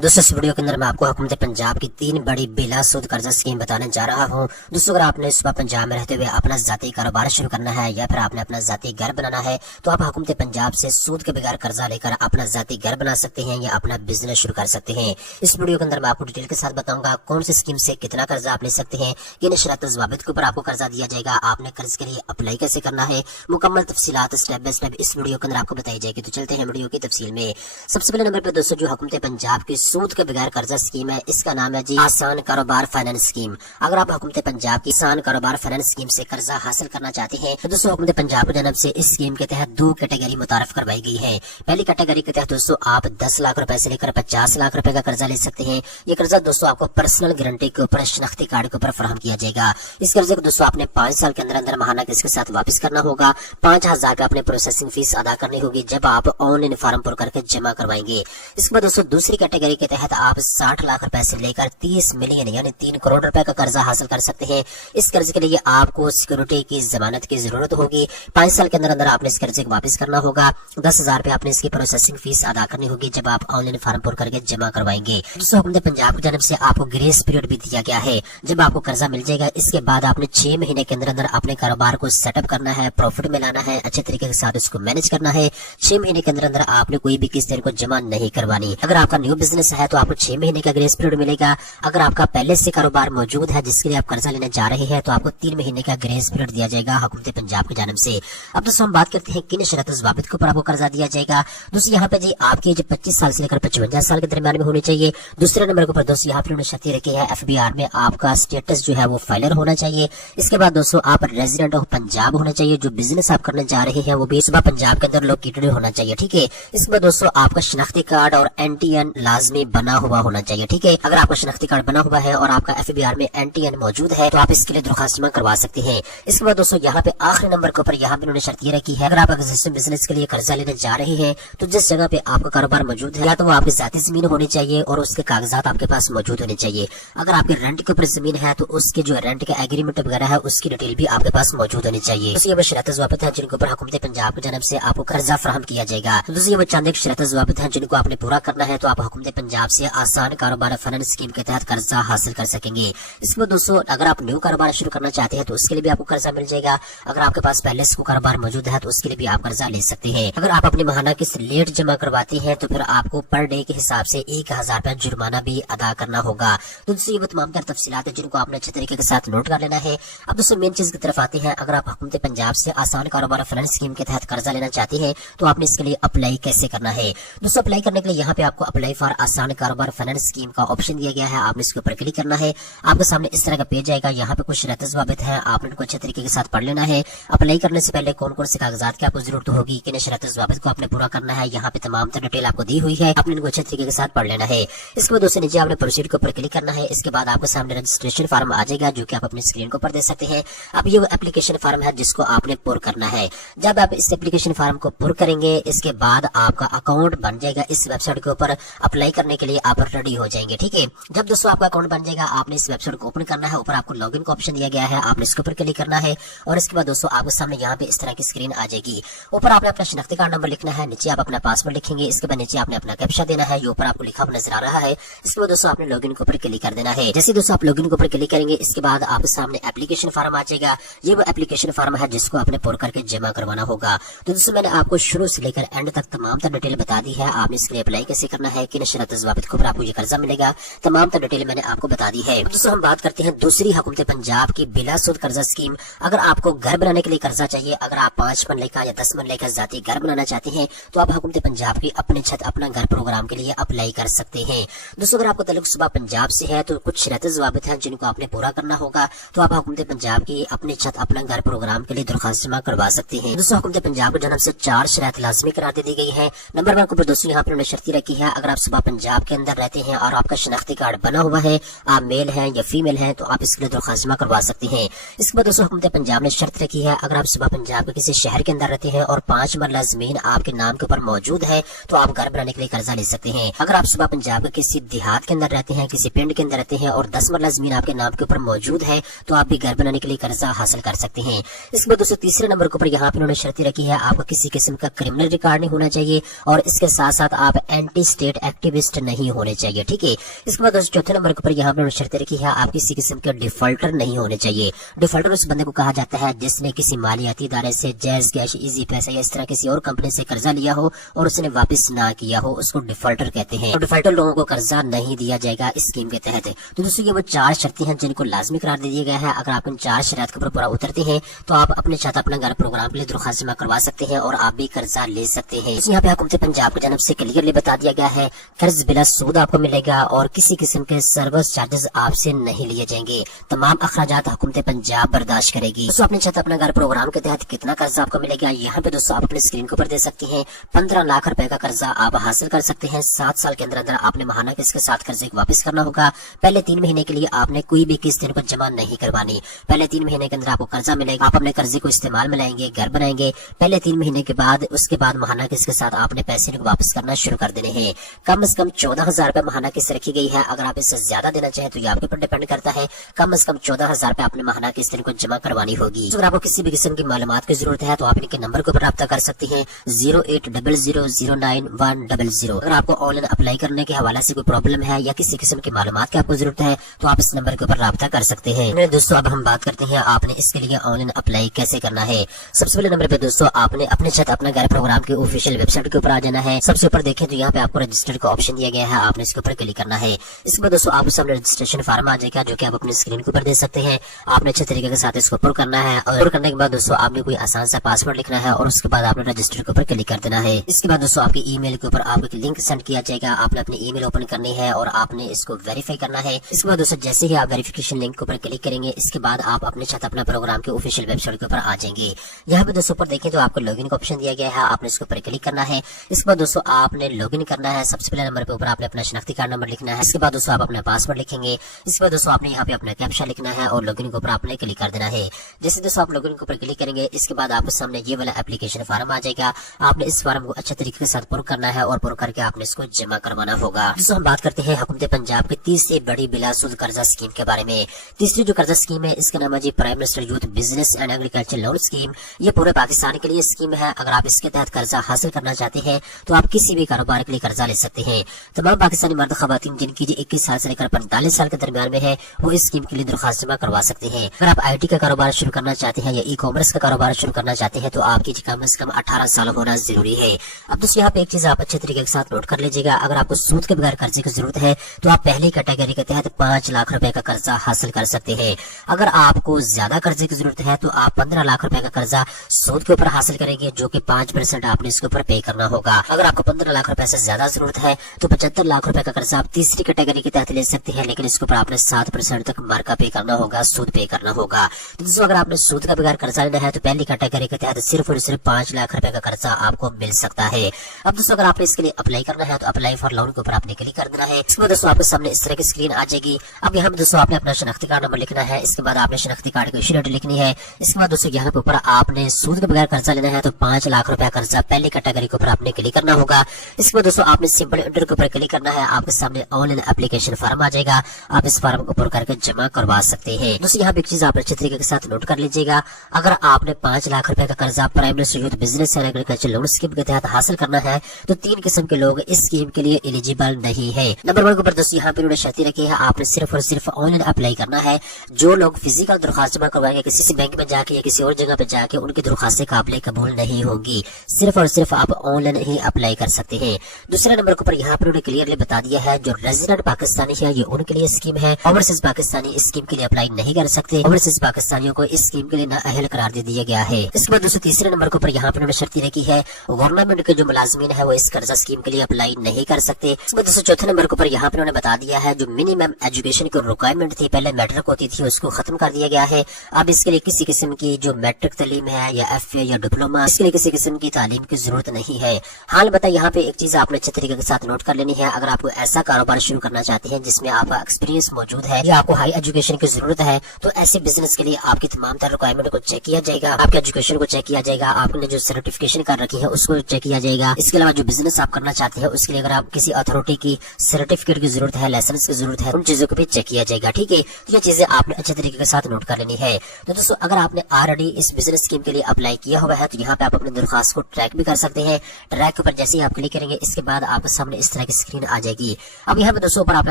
दोस्तों इस वीडियो के अंदर मैं आपको हुकूमत पंजाब की 3 बड़ी बिला सूद कर्जा स्कीम बताने जा रहा हूं। दोस्तों अगर आपने सुबह पंजाब में रहते हुए अपना जाती कारोबार शुरू करना है या फिर आपने अपना जाती घर बनाना है तो आप हुकूमत पंजाब से सूद के बगैर कर्जा लेकर अपना जाती घर बना सकते हैं या अपना बिजनेस शुरू कर सकते हैं। इस वीडियो के अंदर मैं आपको डिटेल के साथ बताऊंगा कौन सी स्कीम से कितना कर्जा आप ले सकते हैं, किन शर्त ज़वाबित के ऊपर आपको कर्जा दिया जाएगा, आपने कर्ज के लिए अप्लाई कैसे करना है, मुकम्मल तफसीलात स्टेप बाय स्टेप इस वीडियो के अंदर आपको बताई जाएगी। तो चलते हैं वीडियो की तफसील में। सबसे पहले नंबर पर दोस्तों जो हुकूमत पंजाब की सूद के बगैर कर्जा स्कीम है, इसका नाम है जी आसान कारोबार फाइनेंस स्कीम। अगर आप हुकूमत पंजाब की आसान कारोबार फाइनेंस स्कीम से कर्जा हासिल करना चाहते हैं तो दोस्तों हुकूमत पंजाब की जानब से इस स्कीम के तहत 2 कैटेगरी मुतारफ करवाई गई है। पहली कैटेगरी के तहत दोस्तों आप 10 लाख रुपए से लेकर 50 लाख रुपए का कर्जा ले सकते हैं। ये कर्जा दोस्तों आपको पर्सनल गारंटी के ऊपर, शनाख्ती कार्ड के ऊपर फराहम किया जाएगा। इस कर्जे को दोस्तों आपने 5 साल के अंदर अंदर माहाना किस्त के साथ वापस करना होगा। 5000 रुपए अपने प्रोसेसिंग फीस अदा करनी होगी जब आप ऑनलाइन फॉर्म पर करके जमा करवाएंगे। इसके बाद दोस्तों दूसरी कैटेगरी के तहत आप 60 लाख रुपए से लेकर 30 मिलियन यानी 3 करोड़ रुपए का कर्जा हासिल कर सकते हैं। इस कर्ज के लिए आपको सिक्योरिटी की जमानत की जरूरत होगी। 5 साल के अंदर अंदर आपने इस कर्जे को वापस करना होगा। 10,000 रुपए आपने इसकी प्रोसेसिंग फीस अदा करनी होगी जब आप ऑनलाइन फॉर्म पर करके जमा करवाएंगे। दोस्तों हुकूमत पंजाब की जानब से आपको ग्रेस पीरियड भी दिया गया है। जब आपको कर्जा मिल जाएगा इसके बाद आपने 6 महीने के अंदर अंदर अपने कारोबार को सेटअप करना है, प्रॉफिट में लाना है, अच्छे तरीके के साथ इसको मैनेज करना है। 6 महीने के अंदर अंदर आपने कोई भी किस्त को जमा नहीं करवानी। अगर आपका न्यू बिजनेस है तो आपको 6 महीने का ग्रेस पीरियड मिलेगा। अगर आपका पहले से कारोबार मौजूद है जिसके लिए आप कर्जा लेने जा रहे हैं तो आपको 3 महीने का ग्रेस पीरियड दिया जाएगा हुकूमत पंजाब की जानब से। अब दोस्तों हम बात करते हैं किन शर्त ज़वाबित के ऊपर आपको कर्जा दिया जाएगा। दोस्तों यहाँ पे जी आपकी एज 25 साल से लेकर 55 साल के दरमियान में होनी चाहिए। दूसरे नंबर के ऊपर दोस्तों यहाँ पे उन्होंने शर्त रखी है FBR में आपका स्टेटस जो है वो फाइलर होना चाहिए। इसके बाद दोस्तों आप रेजिडेंट ऑफ पंजाब होना चाहिए। जो बिजनेस आप करने जा रहे हैं वो भी सुबह पंजाब के अंदर लोकेटेड होना चाहिए, ठीक है। इसके बाद दोस्तों आपका शनाख्ती कार्ड और NTN लाजमी बना हुआ होना चाहिए, ठीक है। अगर आपका शनाख्ती कार्ड बना हुआ है और आपका FBR में NTN मौजूद है तो आप इसके लिए दरखास्त जमा करवा सकते हैं। इसके बाद दोस्तों यहाँ पे आखिरी नंबर के ऊपर यहाँ पे उन्होंने शर्त ये रखी है, अगर आप एग्जिस्टिंग बिजनेस के लिए कर्जा लेने जा रहे हैं तो जिस जगह पे आपका कारोबार मौजूद है या तो वो आपकी जाती जमीन होनी चाहिए और उसके कागजात आपके पास मौजूद होने चाहिए। अगर आपके रेंट के ऊपर जमीन है तो उसके जो रेंट के एग्रीमेंट वगैरह है उसकी डिटेल भी आपके पास मौजूद होनी चाहिए। तो ये वो शर्त ज़वाबित है जिनके ऊपर हुकूमत पंजाब की जानब से आपको कर्जा फराहम किया जाएगा। तो ये वो चंद शर्त ज़वाबित है जिनको आपने पूरा करना है तो आप हुकूमत पंजाब से आसान कारोबार फाइनेंस स्कीम के तहत कर्जा हासिल कर सकेंगे। इसके बाद दोस्तों अगर आप न्यू कारोबार शुरू करना चाहते हैं तो उसके लिए भी आपको कर्जा मिल जाएगा। अगर आपके पास पहले से कारोबार मौजूद है तो उसके लिए भी आप कर्जा ले सकते हैं। अगर आप अपनी माहाना किस्त लेट जमा करवाते हैं तो फिर आपको पर डे के हिसाब से 1000 रुपए जुर्माना भी अदा करना होगा। तो दोस्तों ये तमाम तर तफसीलात है जिनको आपने अच्छे तरीके के साथ नोट कर लेना है। अब दोस्तों मेन चीज की तरफ आते हैं, अगर आप हुकूमत पंजाब से आसान कारोबार फाइनेंस स्कीम के तहत कर्जा लेना चाहते हैं तो आपने इसके लिए अप्लाई कैसे करना है। दोस्तों अप्लाई करने के लिए यहाँ पे आपको अप्लाई फॉर आसान कारोबार फाइनेंस स्कीम का ऑप्शन दिया गया है। आपने इसके ऊपर क्लिक करना है। आपके सामने इस तरह का पेज आएगा। यहाँ पे कुछ शर्त ज़वाबित है, आपने इनको अच्छे तरीके के साथ पढ़ लेना है। अप्लाई करने से पहले कौन कौन से कागजात की आपको जरूरत होगी, किन शर्त ज़वाबित को आपने पूरा करना है, यहाँ पे तमाम तर डिटेल आपको दी हुई है। आपने इनको अच्छे तरीके के साथ पढ़ लेना है। इसके बाद दोस्तों नीचे आपने प्रोसीड के ऊपर क्लिक करना है। इसके बाद आपके सामने रजिस्ट्रेशन फॉर्म आ जाएगा जो कि आप अपनी स्क्रीन के ऊपर दे सकते हैं। अब ये वो एप्लीकेशन फॉर्म है जिसको आपने पुर करना है। जब आप इस एप्लीकेशन फॉर्म को पुर करेंगे इसके बाद आपका अकाउंट बन जाएगा। इस वेबसाइट के ऊपर अप्लाई करने के लिए आप रेडी हो जाएंगे, ठीक है। जब दोस्तों आपका अकाउंट बन जाएगा आपने इस वेबसाइट को ओपन करना है। ऊपर आपको लॉगिन का ऑप्शन दिया गया है, आपने इसके ऊपर क्लिक करना है और इसके बाद दोस्तों आपके सामने यहाँ पे इस तरह की स्क्रीन आ जाएगी। ऊपर आपने अपना शनाख्ती कार्ड नंबर लिखना है, नीचे आप अपना पासवर्ड लिखेंगे। इसके बाद नीचे आपने अपना कैप्चा देना है, ये ऊपर आपको लिखा हुआ नजर आ रहा है। इसके बाद दोस्तों आपने लॉगिन के ऊपर क्लिक कर देना है। जैसे दोस्तों आप लॉगिन के ऊपर क्लिक करेंगे इसके बाद आपके सामने एप्लीकेशन फॉर्म आ जाएगा। ये वो एप्लीकेशन फॉर्म है जिसको आपने पुर करके जमा करवाना होगा। तो दोस्तों मैंने आपको शुरू से लेकर एंड तक तमाम तर डिटेल बता दी है। आपने इसके लिए अप्लाई कैसे करना है, किन शर्त ज़वाबित के ऊपर आपको ये कर्जा मिलेगा, तमाम तर डिटेल मैंने आपको बता दी है। दोस्तों हम बात करते हैं दूसरी हुकूमत पंजाब की बिला सूद कर्जा स्कीम। अगर आपको घर बनाने के लिए कर्जा चाहिए, अगर आप 5 मरले का या 10 मरले का जाती घर बनाना चाहते हैं तो आप हुकूमत पंजाब की अपनी छत अपना घर प्रोग्राम के लिए अप्लाई कर सकते हैं। दोस्तों अगर आपको तल्लुक सुबह पंजाब से है तो कुछ शर्त ज़वाबित है जिनको आपने पूरा करना होगा तो आप हुकूमत पंजाब की अपनी छत अपना घर प्रोग्राम के लिए दरखास्त जमा करवा सकते हैं। दोस्तों हुकूमत पंजाब की जानब से 4 शर्त लाजमी करार दे दी गई है। नंबर 1 के ऊपर दोस्तों यहाँ पर उन्होंने शर्त रखी है, अगर आप सुबह पंजाब के अंदर रहते हैं और आपका शनाख्ती कार्ड बना हुआ है, आप मेल हैं या फीमेल हैं तो आप इसके लिए दरखास्त जमा करवा सकते हैं। इसके बाद दोस्तों हुकूमत पंजाब ने शर्त रखी है, अगर आप सुबह पंजाब के किसी शहर के अंदर रहते हैं और 5 मरला जमीन आपके नाम के ऊपर मौजूद है तो आप घर बनाने के लिए कर्जा ले सकते हैं। अगर आप सुबह पंजाब के किसी देहात के अंदर रहते हैं, किसी पिंड के अंदर रहते हैं और 10 मरला जमीन आपके नाम के ऊपर मौजूद है तो आप भी घर बनाने के लिए कर्जा हासिल कर सकते हैं। इसके बाद दोस्तों तीसरे नंबर के ऊपर यहाँ पे उन्होंने शर्त रखी है, आपका किसी किस्म का क्रिमिनल रिकॉर्ड नहीं होना चाहिए और इसके साथ साथ आप एंटी स्टेट एक्टिविस्ट लिस्ट नहीं होने चाहिए। ठीक है, इसके बाद दोस्तों चौथे नंबर के ऊपर यहाँ पर शर्त रखी है, आप किसी किस्म के डिफॉल्टर नहीं होने चाहिए। डिफॉल्टर उस बंदे को कहा जाता है जिसने किसी मालियाती इदारे से जैज कैश, इजी पैसा या इस तरह किसी और कंपनी से कर्जा लिया हो और उसने वापस ना किया हो, उसको डिफॉल्टर कहते हैं। और डिफॉल्टर लोगों को कर्जा नहीं दिया जाएगा इस स्कीम के तहत। तो दोस्तों ये वो 4 शर्तें हैं जिनको लाजमी करार दे दिया गया है। अगर आप इन 4 शर्त के ऊपर पूरा उतरते हैं तो आप अपने साथ अपना घर प्रोग्राम के लिए दरख्वास्त जमा करवा सकते हैं और आप भी कर्जा ले सकते हैं। यहाँ पे हुकूमत पंजाब की जानब से क्लियरली बता दिया गया है, कर्ज बिला सूद आपको मिलेगा और किसी किस्म के सर्विस चार्जेस आपसे नहीं लिए जाएंगे। तमाम अखराजात हुकूमत पंजाब बर्दाश्त करेगी। दोस्तों अपने साथ अपना घर प्रोग्राम के तहत कितना कर्जा आपको मिलेगा यहाँ पे दोस्तों आप अपने स्क्रीन के ऊपर दे सकते हैं। 15 लाख रुपए का कर्जा आप हासिल कर सकते हैं। 7 साल के अंदर अंदर आपने महाना किस्त के साथ कर्जे को वापस करना होगा। पहले 3 महीने के लिए आपने कोई भी किस्त इन पर जमा नहीं करवानी। पहले 3 महीने के अंदर आपको कर्जा मिलेगा, आप अपने कर्जे को इस्तेमाल में लाएंगे, घर बनाएंगे। पहले 3 महीने के बाद उसके बाद महाना किस्त के साथ आपने पैसे को वापस करना शुरू कर देने हैं। कम से कम 14,000 रुपए महाना किस्त रखी गई है। अगर आप इससे ज्यादा देना चाहें तो ये आपके ऊपर डिपेंड करता है। कम से कम 14,000 रुपए आपने महाना किस्त को जमा करवानी होगी। अगर आपको किसी भी किस्म की मालूमात की जरूरत है तो आप इनके नंबर के ऊपर रब्ता कर सकते हैं 0800091100। अगर आपको ऑनलाइन अप्लाई करने के हवाले से कोई प्रॉब्लम है या किसी किस्म की मालूमात की आपको जरूरत है तो आप इस नंबर के ऊपर रब्ता कर सकते हैं। दोस्तों अब हम बात करते हैं आपने इसके लिए ऑनलाइन अप्लाई कैसे करना है। सबसे पहले नंबर पे दोस्तों आपने अपने साथ अपना घर प्रोग्राम के ऑफिशियल वेबसाइट के ऊपर आ जाना है। सबसे ऊपर देखें तो यहाँ पे आपको रजिस्टर का ऑप्शन दिया गया है, आपने इसके ऊपर क्लिक करना है। इसके बाद दोस्तों आपके सामने रजिस्ट्रेशन फॉर्म आ जाएगा जो कि आप अपने स्क्रीन के ऊपर दे सकते हैं। आपने अच्छे तरीके के साथ इसको पुर करना है और पुर करने के बाद दोस्तों आपने कोई आसान सा पासवर्ड लिखना है और उसके बाद आपने रजिस्टर के ऊपर क्लिक कर देना है। इसके बाद दोस्तों आपके ईमेल के ऊपर आपको एक लिंक सेंड किया जाएगा, आपने अपनी ईमेल ओपन करनी है और आपने इसको वेरीफाई करना है। इसके बाद दोस्तों जैसे ही आप वेरिफिकेशन लिंक के ऊपर क्लिक करेंगे इसके बाद आप अपने साथ अपना प्रोग्राम के ऑफिशियल वेबसाइट के ऊपर आ जाएंगे। यहाँ पे दोस्तों ऊपर देखें तो आपको लॉगिन का ऑप्शन दिया गया है, आपने इसके ऊपर क्लिक करना है। इसके बाद दोस्तों आपने लॉगिन करना है। सबसे पहले नंबर पे ऊपर आपने अपना शनाख्ती कार्ड नंबर लिखना है। इसके बाद दोस्तों आप अपना पासवर्ड लिखेंगे। इसके बाद दोस्तों आपने यहाँ पे अपना कैप्चा लिखना है और लॉगिन के ऊपर आपने क्लिक कर देना है। जैसे दोस्तों आप लॉगिन के ऊपर क्लिक करेंगे इसके बाद आपके सामने ये वाला एप्लीकेशन फॉर्म आ जाएगा। आपने इस फॉर्म को अच्छे तरीके के साथ पुर करना है और पुर करके आपने इसको जमा करवाना होगा। दोस्तों हम बात करते हैं हुकूमत पंजाब की तीसरी बड़ी बिलासुद कर्जा स्कीम के बारे में। तीसरी जो कर्जा स्कीम है इसका नाम है जी prime minister youth business and agriculture loan scheme. ये पूरे पाकिस्तान के लिए स्कीम है। अगर आप इसके तहत कर्जा हासिल करना चाहते हैं तो आप किसी भी कारोबार के लिए कर्जा ले सकते हैं। तमाम पाकिस्तानी मर्द खवातीन जिनकी 21 साल से लेकर 45 साल के दरमियान में है वो इस स्कीम के लिए दरखास्त जमा करवा सकते हैं। अगर आप IT का कारोबार शुरू करना चाहते हैं या ई कॉमर्स का कारोबार शुरू करना चाहते हैं तो आपकी कम से कम 18 साल होना जरूरी है। अब दोस्तों यहाँ पे एक चीज आप अच्छे तरीके के साथ नोट कर लीजिएगा, अगर आपको सूद के बगैर कर्जे की जरूरत है तो आप पहली कैटेगरी के तहत 5 लाख रुपए का कर्जा हासिल कर सकते हैं। अगर आपको ज्यादा कर्जे की जरूरत है तो आप 15 लाख रुपए का कर्जा सूद के ऊपर हासिल करेंगे जो कि 5% आपने इसके ऊपर पे करना होगा। अगर आपको 15 लाख रुपए से ज्यादा जरूरत है तो 75 लाख रुपए का कर्जा आप तीसरी कैटेगरी के तहत ले सकते हैं, लेकिन इसके ऊपर आपने 7% तक मार्का पे करना होगा, सूद पे करना होगा। तो दोस्तों अगर आपने सूद का बगैर कर्जा लेना है तो पहली कैटेगरी के तहत सिर्फ और सिर्फ 5 लाख रुपए का कर्जा आपको मिल सकता है। अब दोस्तों अगर आपने इसके लिए अप्लाई करना है तो अप्लाई फॉर लोन के ऊपर आपने क्लिक कर देना है। इसके बाद दोस्तों आपके सामने इस तरह की स्क्रीन आ जाएगी। अब यहाँ पे दोस्तों आपने अपना शनाख्ती कार्ड नंबर लिखना है। इसके बाद आपने शनाख्ती कार्ड की इशू डेट लिखनी है। इसके बाद दोस्तों यहाँ पे ऊपर आपने सूद के बगैर कर्जा लेना है तो 5 लाख रुपया कर्जा पहली कैटेगरी के ऊपर आपने क्लिक करना होगा। इसके बाद दोस्तों आपने सिंपल इंटर के ऊपर क्लिक करना है। आपके सामने ऑनलाइन एप्लीकेशन फॉर्म आ जाएगा, आप इस फॉर्म को पूरा करके जमा करवा सकते हैं। दोस्तों यहाँ पे एक चीज आप अच्छे तरीके के साथ नोट कर लीजिएगा, अगर आपने 5 लाख रुपए का कर्जा prime minister youth business and agriculture loan scheme के तहत हासिल करना है तो 3 किस्म के लोग इस स्कीम के लिए एलिजिबल नहीं है। नंबर 1 के ऊपर दोस्तों यहाँ पे उन्होंने शर्तें रखी है, आपने सिर्फ और सिर्फ ऑनलाइन अप्लाई करना है। जो लोग फिजिकल दरखास्त जमा करवाएंगे किसी बैंक में जाके या किसी और जगह पे जाके उनकी दरखास्तें काबिल कबूल नहीं होंगी, सिर्फ और सिर्फ आप ऑनलाइन ही अप्लाई कर सकते हैं। दूसरे नंबर के ऊपर यहाँ पर उन्होंने क्लियरली बता दिया है जो रेजिडेंट पाकिस्तानी है ये उनके लिए स्कीम है। ओवरसीज पाकिस्तानी इस स्कीम के लिए अप्लाई नहीं कर सकते, ओवरसीज पाकिस्तानियों को इस स्कीम के लिए नाअहल करार दे दिया गया है। इसके बाद दोस्तों तीसरे नंबर के ऊपर यहाँ पर उन्होंने शर्ती रखी है गवर्नमेंट के जो मुलाजमीन है वो इस कर्जा स्कीम के लिए अप्लाई नहीं कर सकते। इसके बाद दोस्तों चौथे नंबर के ऊपर यहाँ पर उन्होंने बता दिया है जो मिनिमम एजुकेशन की रिक्वायरमेंट थी, पहले मैट्रिक होती थी, उसको खत्म कर दिया गया है। अब इसके लिए किसी किस्म की जो मैट्रिक तालीम है या FA या डिप्लोमा इसके लिए किसी किस्म की तालीम की जरूरत नहीं है। हाल बता यहाँ पे एक चीज आपने अच्छे तरीके के साथ नोट कर लेनी है, अगर आपको ऐसा कारोबार शुरू करना चाहते हैं जिसमें आपका एक्सपीरियंस मौजूद है या आपको हाई एजुकेशन की जरूरत है तो ऐसे बिजनेस के लिए आपकी तमाम तरह रिक्वायरमेंट को चेक किया जाएगा, आपके एजुकेशन को चेक किया जाएगा, आपने जो सर्टिफिकेशन कर रखी है उसको चेक किया जाएगा। इसके अलावा जो बिजनेस आप करना चाहते हैं उसके लिए अगर आप किसी अथॉरिटी की सर्टिफिकेट की जरूरत है, लाइसेंस की जरूरत है, उन चीजों को भी चेक किया जाएगा। ठीक है, तो ये चीजें आपने अच्छे तरीके के साथ नोट कर लेनी है। तो दोस्तों अगर आपने ऑलरेडी इस बिजनेस स्कीम के लिए अप्लाई किया हुआ है तो यहाँ पे आप अपनी दरखास्त को ट्रैक भी कर सकते हैं। ट्रैक के ऊपर जैसे ही आप क्लिक करेंगे इसके बाद आपके सामने इस इस तरह की स्क्रीन आ जाएगी। अब यहाँ पे दोस्तों ऊपर आपने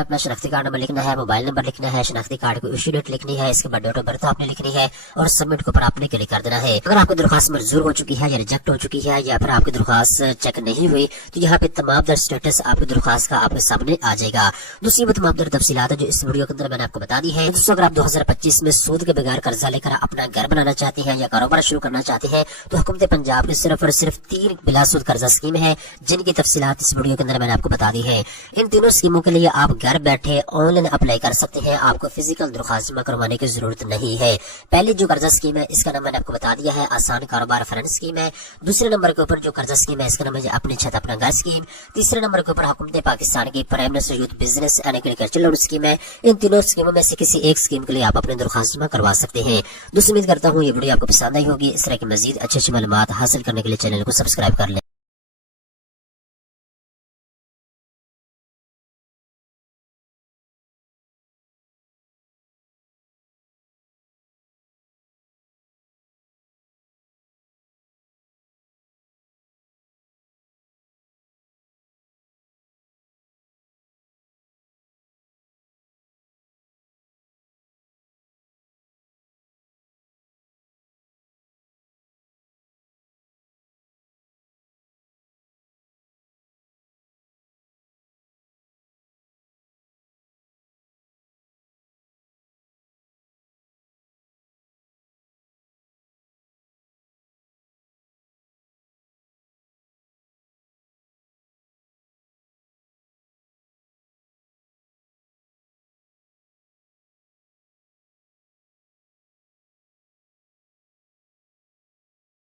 अपना शनाख्ती कार्ड नंबर लिखना है, मोबाइल नंबर लिखना है, शनाख्ती कार्ड की इश्यू डेट लिखनी है, इसके बाद डेट ऑफ बर्थ आपने लिखनी है और सबमिट के ऊपर आपने क्लिक कर देना है। अगर आपकी दरख्वास्त मंजूर हो चुकी है या रिजेक्ट हो चुकी है या फिर आपकी दरख्वास्त चेक नहीं हुई तो यहाँ पे तमाम दर स्टेटस आपकी दरख्वास्त का आपके सामने आ जाएगा। दूसरी वो तमाम दर तफसीलात जो इस वीडियो के अंदर मैंने आपको बता दी है। दोस्तों अगर आप 2025 में सूद के बगैर कर्जा लेकर अपना घर बनाना चाहते हैं या कारोबार शुरू करना चाहते हैं तो हुकूमत पंजाब की सिर्फ और सिर्फ 3 बिलासुद कर्जा स्कीम है जिनकी तफसीलात इस वीडियो के अंदर मैंने आपको बता दी है। इन तीनों स्कीमों के लिए आप घर बैठे ऑनलाइन अप्लाई कर सकते हैं, आपको फिजिकल दरख्वास्त जमा करवाने की जरूरत नहीं है। पहली जो कर्जा स्कीम है इसका नाम मैंने आपको बता दिया है, आसान कारोबार फ्रेंड स्कीम है। दूसरे नंबर के ऊपर जो कर्जा स्कीम है इसका नाम है अपनी छत अपना घर स्कीम। तीसरे नंबर के ऊपर हुकूमत पाकिस्तान की prime minister youth business and agriculture loan scheme है। इन तीनों स्कीमों में से किसी एक स्कीम के लिए आप अपनी दरख्वास्त जमा करवा सकते हैं। दोस्तों उम्मीद करता हूँ ये वीडियो आपको पसंद आई होगी। इस तरह की मजीद अच्छी मालूमात हासिल करने के लिए चैनल को सब्सक्राइब कर लें।